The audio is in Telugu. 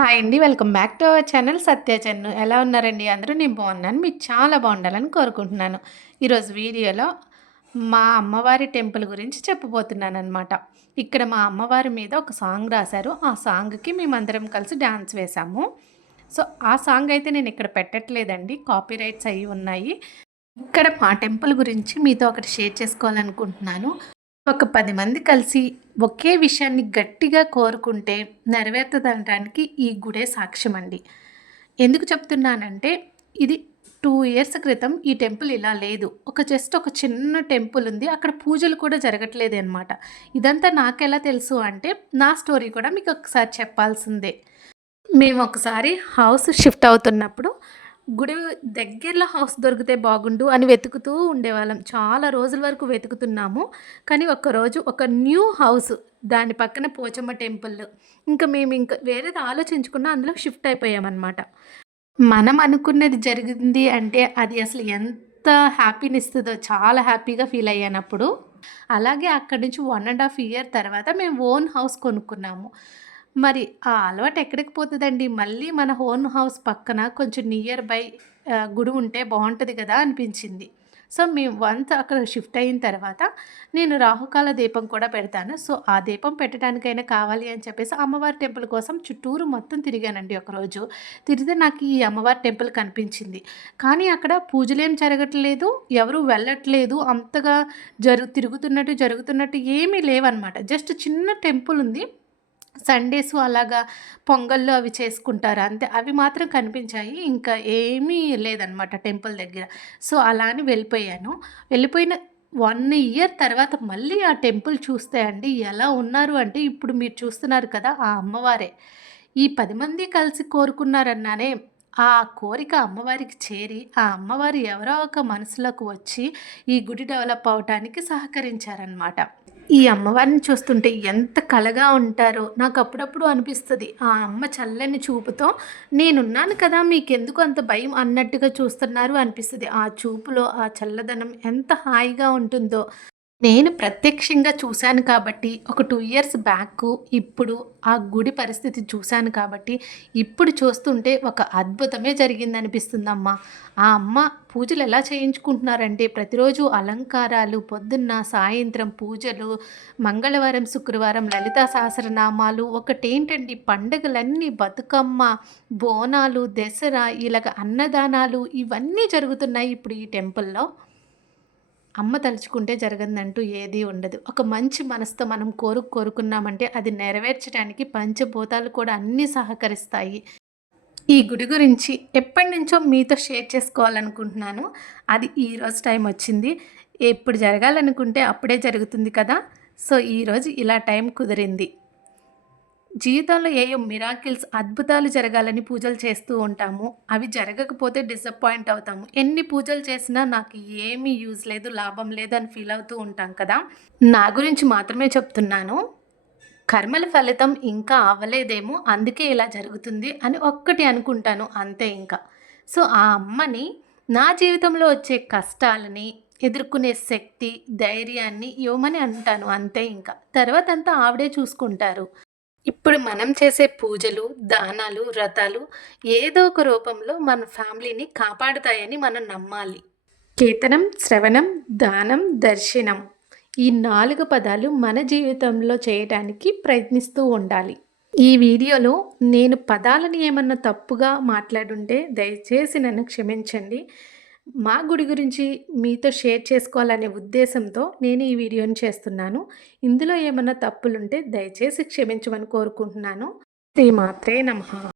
హాయ్ అండి. Welcome back to our channel Satya Chennu. ఎలా ఉన్నారండి? అందరూ నేను బాగున్నాను. మీకు చాలా బాగుండాలని కోరుకుంటున్నాను. ఈరోజు వీడియోలో మా అమ్మవారి టెంపుల్ గురించి చెప్పబోతున్నాను అనమాట ఇక్కడ మా అమ్మవారి మీద ఒక సాంగ్ రాశారు. ఆ సాంగ్కి మేమందరం కలిసి డ్యాన్స్ వేశాము. సో ఆ సాంగ్ అయితే నేను ఇక్కడ పెట్టట్లేదండి. కాపీ రైట్స్ అయ్యి ఉన్నాయి. ఇక్కడ మా టెంపుల్ గురించి మీతో ఒకటి షేర్ చేసుకోవాలనుకుంటున్నాను. ఒక పది మంది కలిసి ఒకే విషయాన్ని గట్టిగా కోరుకుంటే నెరవేరుతుందనడానికి ఈ గుడే సాక్ష్యం అండి ఎందుకు చెప్తున్నానంటే ఇది టూ ఇయర్స్ క్రితం ఈ టెంపుల్ ఇలా లేదు. ఒక జస్ట్ ఒక చిన్న టెంపుల్ ఉంది. అక్కడ పూజలు కూడా జరగట్లేదు అనమాట ఇదంతా నాకెలా తెలుసు అంటే నా స్టోరీ కూడా మీకు ఒకసారి చెప్పాల్సిందే. మేము ఒకసారి హౌస్ షిఫ్ట్ అవుతున్నప్పుడు గుడి దగ్గరలో హౌస్ దొరికితే బాగుండు అని వెతుకుతూ ఉండేవాళ్ళం. చాలా రోజుల వరకు వెతుకుతున్నాము. కానీ ఒక్కరోజు ఒక న్యూ హౌస్ దాని పక్కన పోచమ్మ టెంపుల్. ఇంకా మేము ఇంకా వేరేది ఆలోచించుకున్నా అందులో షిఫ్ట్ అయిపోయామన్నమాట. మనం అనుకున్నది జరిగింది అంటే అది అసలు ఎంత హ్యాపీని ఇస్తుందో చాలా హ్యాపీగా ఫీల్ అయ్యానప్పుడు. అలాగే అక్కడి నుంచి వన్ అండ్ హాఫ్ ఇయర్ తర్వాత మేము ఓన్ హౌస్ కొనుక్కున్నాము. మరి ఆ అలవాటు ఎక్కడికి పోతుందండి? మళ్ళీ మన హోన్ హౌస్ పక్కన కొంచెం నియర్ బై గుడి ఉంటే బాగుంటుంది కదా అనిపించింది. సో మేము వంత్ అక్కడ షిఫ్ట్ అయిన తర్వాత నేను రాహుకాల దీపం కూడా పెడతాను. సో ఆ దీపం పెట్టడానికైనా కావాలి అని చెప్పేసి అమ్మవారి టెంపుల్ కోసం చుట్టూరు మొత్తం తిరిగానండి ఒకరోజు. తిరిగితే నాకు ఈ అమ్మవారి టెంపుల్ కనిపించింది. కానీ అక్కడ పూజలేం జరగట్లేదు ఎవరు వెళ్ళట్లేదు అంతగా జరుగు తిరుగుతున్నట్టు జరుగుతున్నట్టు ఏమీ లేవన్నమాట. జస్ట్ చిన్న టెంపుల్ ఉంది. సండేస్ అలాగా పొంగళ్ళు అవి చేసుకుంటారు? అంతే. అవి మాత్రం కనిపించాయి. ఇంకా ఏమీ లేదనమాట టెంపుల్ దగ్గర. సో అలా అని వెళ్ళిపోయాను. వెళ్ళిపోయిన వన్ ఇయర్ తర్వాత మళ్ళీ ఆ టెంపుల్ చూస్తే అండి ఎలా ఉన్నారు అంటే ఇప్పుడు మీరు చూస్తున్నారు కదా ఆ అమ్మవారే. ఈ పది మంది కలిసి కోరుకున్నారన్నానే ఆ కోరిక అమ్మవారికి చేరి ఆ అమ్మవారు ఎవరో ఒక మనసులోకి వచ్చి ఈ గుడి డెవలప్ అవటానికి సహకరించారనమాట ఈ అమ్మవారిని చూస్తుంటే ఎంత కలగా ఉంటారో నాకు అప్పుడప్పుడు అనిపిస్తుంది. ఆ అమ్మ చల్లని చూపుతో నేనున్నాను కదా మీకెందుకు అంత భయం? అన్నట్టుగా చూస్తున్నారు అనిపిస్తుంది. ఆ చూపులో ఆ చల్లదనం ఎంత హాయిగా ఉంటుందో. నేను ప్రత్యక్షంగా చూశాను కాబట్టి ఒక టూ ఇయర్స్ బ్యాక్ ఇప్పుడు ఆ గుడి పరిస్థితి చూశాను కాబట్టి ఇప్పుడు చూస్తుంటే ఒక అద్భుతమే జరిగింది అనిపిస్తుందమ్మా ఆ అమ్మ పూజలు ఎలా చేయించుకుంటున్నారంటే ప్రతిరోజు అలంకారాలు పొద్దున్న సాయంత్రం పూజలు మంగళవారం శుక్రవారం లలితా సహస్రనామాలు ఒకటేంటండి పండుగలన్నీ బతుకమ్మ బోనాలు దసరా ఇలాగ అన్నదానాలు ఇవన్నీ జరుగుతున్నాయి ఇప్పుడు ఈ టెంపుల్లో అమ్మ తలుచుకుంటే జరగదంటూ ఏదీ ఉండదు. ఒక మంచి మనసుతో మనం కోరు కోరుకున్నామంటే అది నెరవేర్చడానికి పంచభూతాలు కూడా అన్నీ సహకరిస్తాయి. ఈ గుడి గురించి ఎప్పటి నుంచో మీతో షేర్ చేసుకోవాలనుకుంటున్నాను. అది ఈరోజు టైం వచ్చింది. ఎప్పుడు జరగాలనుకుంటే అప్పుడే జరుగుతుంది కదా? సో ఈరోజు ఇలా టైం కుదిరింది. జీవితంలో ఏయో మిరాకిల్స్ అద్భుతాలు జరగాలని పూజలు చేస్తూ ఉంటాము అవి జరగకపోతే డిసప్పాయింట్ అవుతాము. ఎన్ని పూజలు చేసినా నాకు ఏమీ యూజ్ లేదు లాభం లేదు అని ఫీల్ అవుతూ ఉంటాం కదా? నా గురించి మాత్రమే చెప్తున్నాను. కర్మల ఫలితం ఇంకా అవ్వలేదేమో అందుకే ఇలా జరుగుతుంది అని ఒక్కటి అనుకుంటాను అంతే ఇంకా. సో ఆ అమ్మని నా జీవితంలో వచ్చే కష్టాలని ఎదుర్కొనే శక్తి ధైర్యాన్ని ఇవ్వమని అంటాను అంతే ఇంకా. తర్వాత అంతా ఆవిడే చూసుకుంటారు. ఇప్పుడు మనం చేసే పూజలు దానాలు వ్రతాలు ఏదో ఒక రూపంలో మన ఫ్యామిలీని కాపాడుతాయని మనం నమ్మాలి. కీర్తనం శ్రవణం దానం దర్శనం ఈ నాలుగు పదాలు మన జీవితంలో చేయడానికి ప్రయత్నిస్తూ ఉండాలి. ఈ వీడియోలో నేను పదాలను ఏమన్నా తప్పుగా మాట్లాడుంటే దయచేసి నన్ను క్షమించండి. మా గుడి గురించి మీతో షేర్ చేసుకోవాలనే ఉద్దేశంతో నేను ఈ వీడియోని చేస్తున్నాను. ఇందులో ఏమన్నా తప్పులుంటే దయచేసి క్షమించమని కోరుకుంటున్నాను. శ్రీమాత్రే నమ.